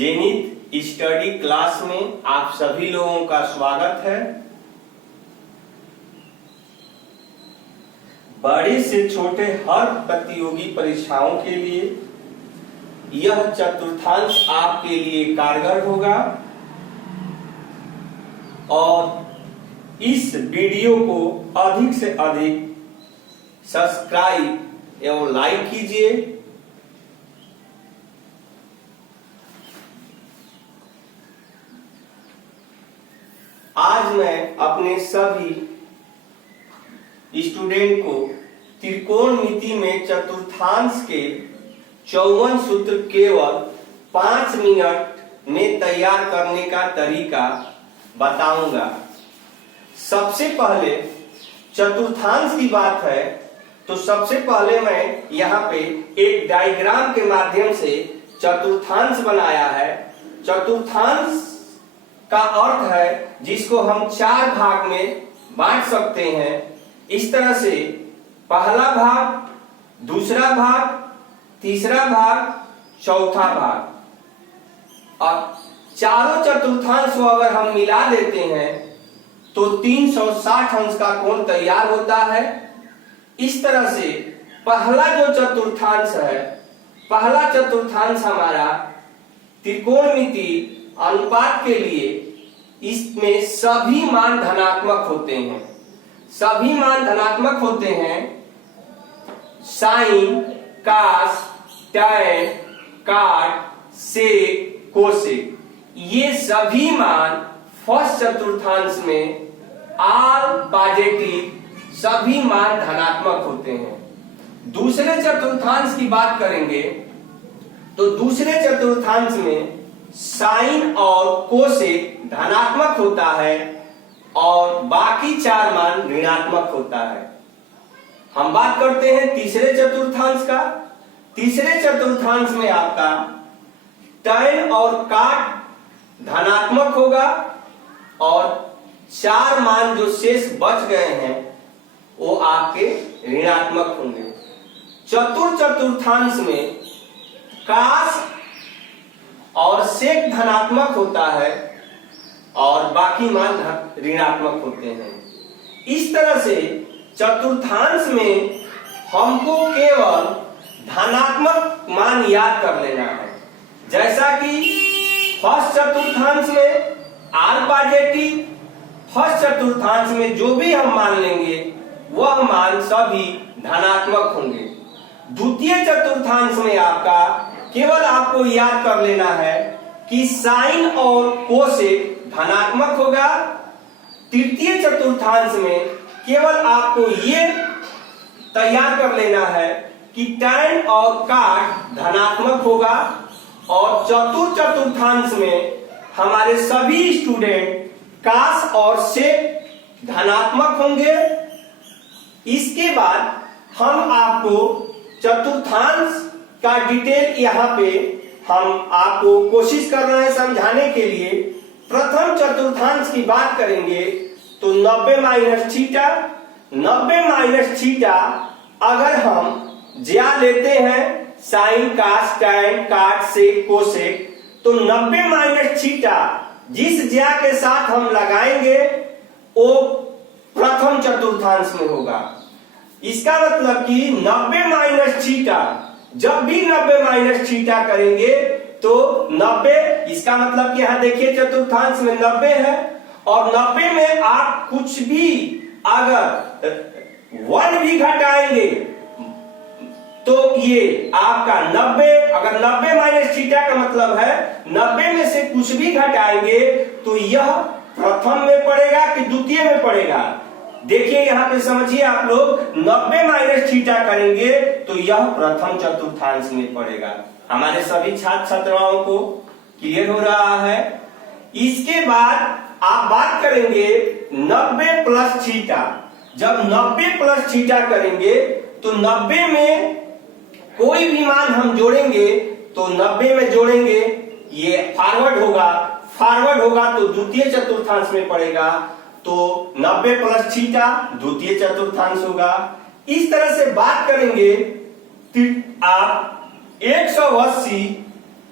Zenith study class में आप सभी लोगों का स्वागत है। बड़े से छोटे हर प्रतियोगी परीक्षाओं के लिए यह चतुर्थांश आपके लिए कारगर होगा और इस वीडियो को अधिक से अधिक सब्सक्राइब एवं लाइक कीजिए। आज मैं अपने सभी स्टूडेंट को त्रिकोणमिति में चतुर्थांश के 54 सूत्र केवल 5 मिनट में तैयार करने का तरीका बताऊंगा। सबसे पहले चतुर्थांश की बात है तो सबसे पहले मैं यहाँ पे एक डायग्राम के माध्यम से चतुर्थांश बनाया है। चतुर्थांश का अर्थ है जिसको हम 4 भाग में बांट सकते हैं। इस तरह से पहला भाग, दूसरा भाग, तीसरा भाग, चौथा भाग और चारों चतुर्थांश को अगर हम मिला देते हैं तो 360 अंश का कोण तैयार होता है। इस तरह से पहला जो चतुर्थांश है, पहला चतुर्थांश हमारा त्रिकोणमिति अनुपात के लिए इसमें सभी मान धनात्मक होते हैं। सभी मान धनात्मक होते हैं। साइन, कास, टैन, काट, सेक, कोसेक, ये सभी मान फर्स्ट चतुर्थांश में ऑल पॉजिटिव सभी मान धनात्मक होते हैं। दूसरे चतुर्थांश की बात करेंगे तो दूसरे चतुर्थांश में साइन और कोसेक धनात्मक होता है और बाकी 4 मान ऋणात्मक होता है। हम बात करते हैं तीसरे चतुर्थांश का। तीसरे चतुर्थांश में आपका टैन और काट धनात्मक होगा और 4 मान जो शेष बच गए हैं वो आपके ऋणात्मक होंगे। चतुर्थांश में कास और सेक धनात्मक होता है और बाकी मान ऋणात्मक होते हैं। इस तरह से चतुर्थांश में हमको केवल धनात्मक मान याद कर लेना है। जैसा कि फर्स्ट चतुर्थांश में आर पॉजिटिव, फर्स्ट चतुर्थांश में जो भी हम मान लेंगे वह मान सभी धनात्मक होंगे। द्वितीय चतुर्थांश में आपका केवल आपको याद कर लेना है कि साइन और कोसेक धनात्मक होगा। तृतीय चतुर्थांश में केवल आपको ये तैयार कर लेना है कि टैन और काट धनात्मक होगा और चतुर्थांश में हमारे सभी स्टूडेंट कास और सेक धनात्मक होंगे। इसके बाद हम आपको चतुर्थांश का डिटेल यहाँ पे हम आपको कोशिश कर रहे हैं समझाने के लिए। प्रथम चतुर्थांश की बात करेंगे तो 90 माइनस थीटा। 90 माइनस थीटा अगर हम ज्या लेते हैं साइन, कास, टैन, काट, सेक, कोसेक, तो 90 माइनस थीटा जिस ज्या के साथ हम लगाएंगे वो प्रथम चतुर्थांश में होगा। इसका मतलब कि 90 माइनस थीटा, जब भी 90 माइनस थीटा करेंगे तो 90, इसका मतलब कि यहां देखिए चतुर्थांश में 90 है और 90 में आप कुछ भी अगर 1 भी घटाएंगे तो ये आपका 90, अगर 90 माइनस थीटा का मतलब है 90 में से कुछ भी घटाएंगे तो यह प्रथम में पड़ेगा कि द्वितीय में पड़ेगा। देखिए यहाँ पे समझिए आप लोग, 90 माइनस थीटा करेंगे तो यह प्रथम चतुर्थांश में पड़ेगा। हमारे सभी छात्र छात्राओं को क्लियर हो रहा है। इसके बाद आप बात करेंगे 90 प्लस थीटा। जब 90 प्लस थीटा करेंगे तो 90 में कोई भी मान हम जोड़ेंगे तो 90 में जोड़ेंगे, ये फॉरवर्ड होगा तो द्वितीय चतुर्थांश में पड़ेगा। तो 90 प्लस थीटा द्वितीय चतुर्थांश होगा। इस तरह से बात करेंगे आप 180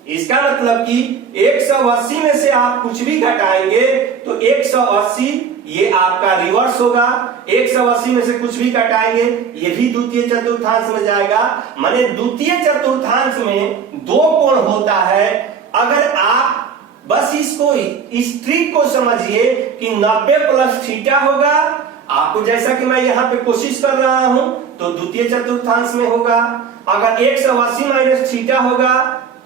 इसका मतलब कि 180 में से आप कुछ भी घटाएंगे तो 180 ये आपका रिवर्स होगा। 180 में से कुछ भी घटाएंगे ये भी द्वितीय चतुर्थांश में जाएगा। माने द्वितीय चतुर्थांश में दो कोण होता है। अगर आप बस इसको इस ट्रिक को समझिए कि 90 प्लस थीटा होगा, आपको जैसा कि मैं यहाँ पे कोशिश कर रहा हूं तो द्वितीय चतुर्थांश में होगा। अगर 180 माइनस थीटा होगा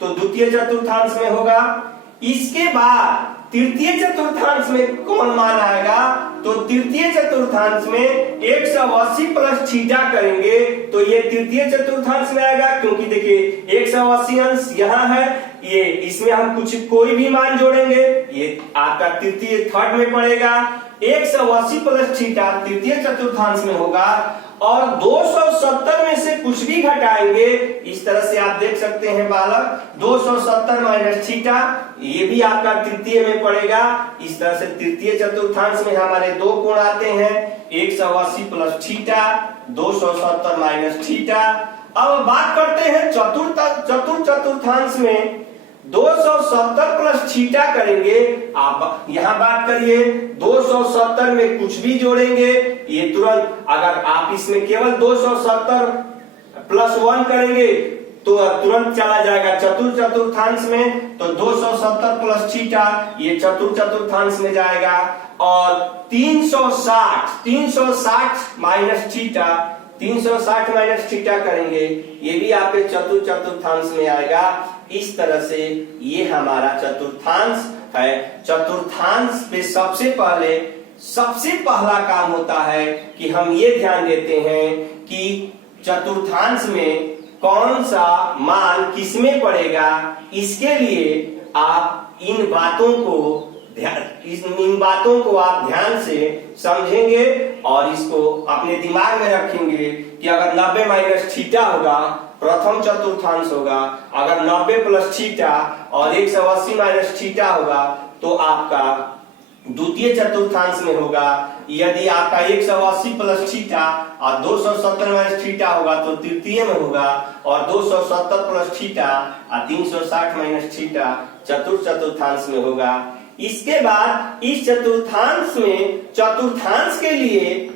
तो द्वितीय चतुर्थांश में होगा। इसके बाद तृतीय चतुर्थांश में कौन मान आएगा तो तृतीय चतुर्थांश में 180 प्लस थीटा करेंगे तो ये तृतीय चतुर्थांश में आएगा, क्योंकि देखिए 180 अंश यहाँ है, ये इसमें हम कुछ कोई भी मान जोड़ेंगे ये आपका तृतीय थर्ड में पड़ेगा। 180 प्लस थीटा तृतीय चतुर्थांश में होगा और 270 में से कुछ भी घटाएंगे, इस तरह से आप देख सकते हैं बालक 270 माइनस थीटा ये भी आपका तृतीय में पड़ेगा। इस तरह से तृतीय चतुर्थांश में हमारे दो कोण आते हैं 180 प्लस थीटा 270 माइनस थीटा। अब बात करते हैं चतुर्थांश में 270 प्लस थीटा करेंगे। आप यहां बात करिए 270 में कुछ भी जोड़ेंगे ये तुरंत, अगर आप इसमें केवल 270 प्लस 1 करेंगे तो तुरंत चला जाएगा चतुर्थांश में, तो 270 प्लस थीटा ये चतुर्थांश में जाएगा। और 360 माइनस थीटा 360 माइनस थीटा करेंगे ये भी आपके चतुर्थांश में आएगा। इस तरह से ये हमारा चतुर्थांश है। चतुर्थांश पे सबसे पहला काम होता है कि हम ये ध्यान देते हैं कि चतुर्थांश में कौन सा मान किसमें पड़ेगा। इसके लिए आप इन बातों को आप ध्यान से समझेंगे और इसको अपने दिमाग में रखेंगे कि अगर 90 माइनस थीटा होगा प्रथम चतुर्थांश होगा, अगर 90 प्लस थीटा और 180 माइनस थीटा होगा तो आपका द्वितीय चतुर्थांश में होगा। यदि आपका 180 प्लस थीटा और 270 माइनस थीटा होगा तो तृतीय में होगा, और 270 प्लस थीटा और 360 माइनस थीटा चतुर्थांश में होगा। इसके बाद इस चतुर्थांश के लिए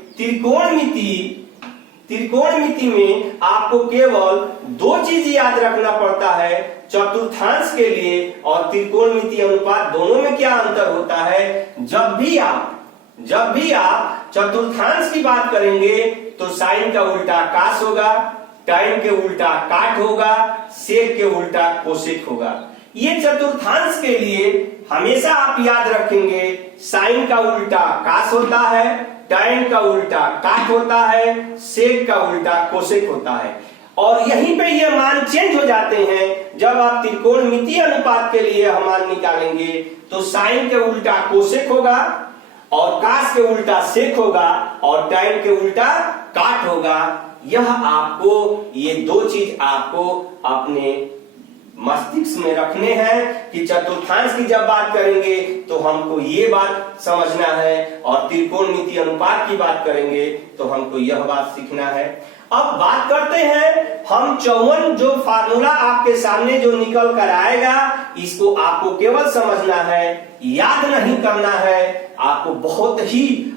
त्रिकोणमिति में आपको केवल दो चीज याद रखना पड़ता है चतुर्थांश के लिए और त्रिकोणमिति अनुपात, दोनों में क्या अंतर होता है। जब भी आप चतुर्थांश की बात करेंगे तो साइन का उल्टा कास होगा, टाइम के उल्टा काट होगा, सेक के उल्टा कोसेक होगा। ये चतुर्थांश के लिए हमेशा आप याद रखेंगे साइन का उल्टा कास होता है, टाइम का उल्टा काट होता है, सेक का उल्टा कोसेक होता है। और यहीं पे ये मान चेंज हो जाते हैं जब आप त्रिकोणमितीय अनुपात के लिए हम मान निकालेंगे तो साइन के उल्टा कोसेक होगा और कास के उल्टा सेक होगा और टाइम के उल्टा काट होगा। ये दो चीज आपको अपने मस्तिष्क में रखने हैं कि चतुर्थांश की जब बात करेंगे तो हमको ये बात समझना है और त्रिकोणमितीय अनुपात की बात करेंगे तो हमको यह बात सीखना है। अब बात करते हैं हम 54 जो फार्मूला आपके सामने जो निकल कर आएगा इसको आपको केवल समझना है, याद नहीं करना है। आपको बहुत ही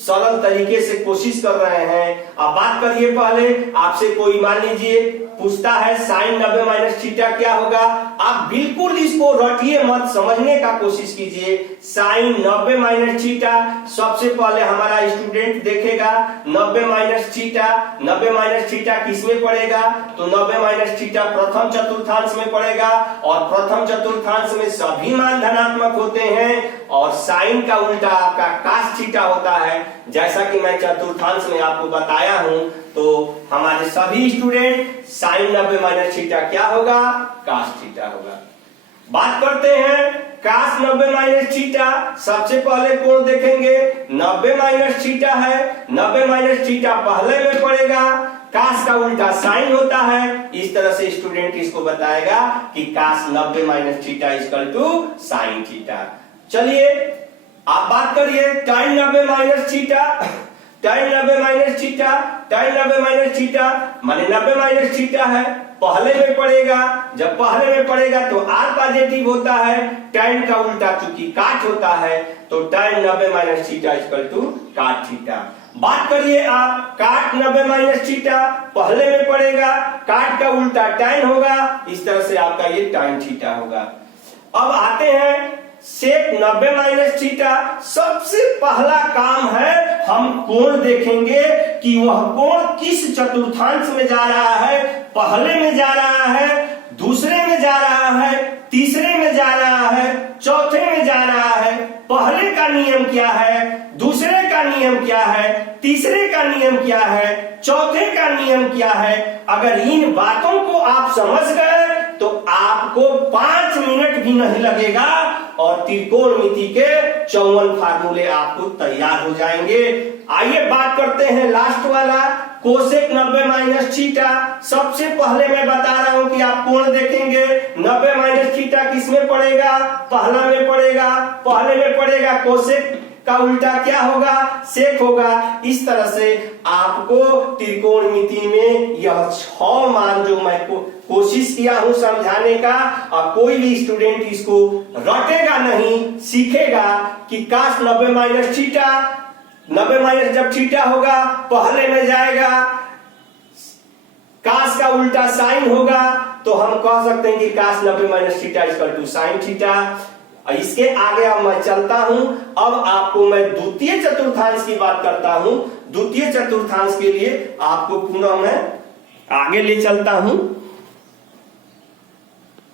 सरल तरीके से कोशिश कर रहे हैं। अब बात करिए, पहले आपसे कोई मान लीजिए पूछता है साइन 90 माइनस थीटा क्या होगा, आप बिल्कुल इसको रटिए मत, समझने का कोशिश कीजिए। साइन 90 माइनस थीटा, सबसे पहले हमारा स्टूडेंट देखेगा 90 माइनस थीटा किसमें पड़ेगा, तो 90 माइनस थीटा प्रथम चतुर्थांश में पड़ेगा और प्रथम चतुर्थांश में सभी मान धनात्मक होते हैं और साइन का उल्टा आपका कास थीटा होता है। जैसा कि मैं चतुर्थांश में आपको बताया हूं तो हमारे सभी स्टूडेंट साइन 90 माइनस थीटा क्या होगा, कास थीटा होगा। बात करते हैं कास 90 माइनस थीटा, सबसे पहले कोण देखेंगे 90 माइनस थीटा है, 90 माइनस थीटा पहले में पड़ेगा, कास का उल्टा साइन होता है। इस तरह से स्टूडेंट इसको बताएगा कि cos 90 minus theta equal to sine theta. चलिए आप बात करिए time 90 minus theta, tan 90 minus theta, tan 90 minus theta माने 90 माइनस थीटा है, पहले में पड़ेगा, जब पहले में पड़ेगा तो r पॉजिटिव होता है, tan का उल्टा चूंकि काट होता है तो tan 90 minus theta equal to cot theta. बात करिए आप काट 90 माइनस थीटा, पहले में पड़ेगा, काट का उल्टा tan होगा, इस तरह से आपका ये tan थीटा होगा। अब आते हैं सेक 90 माइनस थीटा। सबसे पहला काम है हम कोण देखेंगे कि वह कोण किस चतुर्थांश में जा रहा है, पहले में जा रहा है, दूसरे में जा रहा है, तीसरे में जा रहा है, चौथे में जा रहा है। पहले का नियम क्या है, दूसरे का नियम क्या है, तीसरे का नियम क्या है, चौथे का नियम क्या है। अगर इन बातों को आप समझ गए तो आपको 5 मिनट भी नहीं लगेगा और त्रिकोणमिति के 54 फार्मूले आपको तैयार हो जाएंगे। आइए बात करते हैं लास्ट वाला कोसेक 90 माइनस थीटा। सबसे पहले मैं बता रहा हूं कि आप कोण देखेंगे, 90 माइनस थीटा किसमें पड़ेगा, पहला में पड़ेगा, पहले में पड़ेगा, कोसेक का उल्टा क्या होगा, सेक होगा। इस तरह से आपको त्रिकोणमिति में यह 6 मान जो मैं कोशिश किया हूं समझाने का, और कोई भी स्टूडेंट इसको रटेगा नहीं, सीखेगा कि काश 90 माइनस थीटा, 90 माइनस जब थीटा होगा पहले में जाएगा, काश का उल्टा साइन होगा, तो हम कह सकते हैं कि cos 90 minus theta equal to sine theta. इसके आगे अब मैं चलता हूं, अब आपको मैं द्वितीय चतुर्थांश की बात करता हूं। द्वितीय चतुर्थांश के लिए आपको पुनः मैं आगे ले चलता हूं।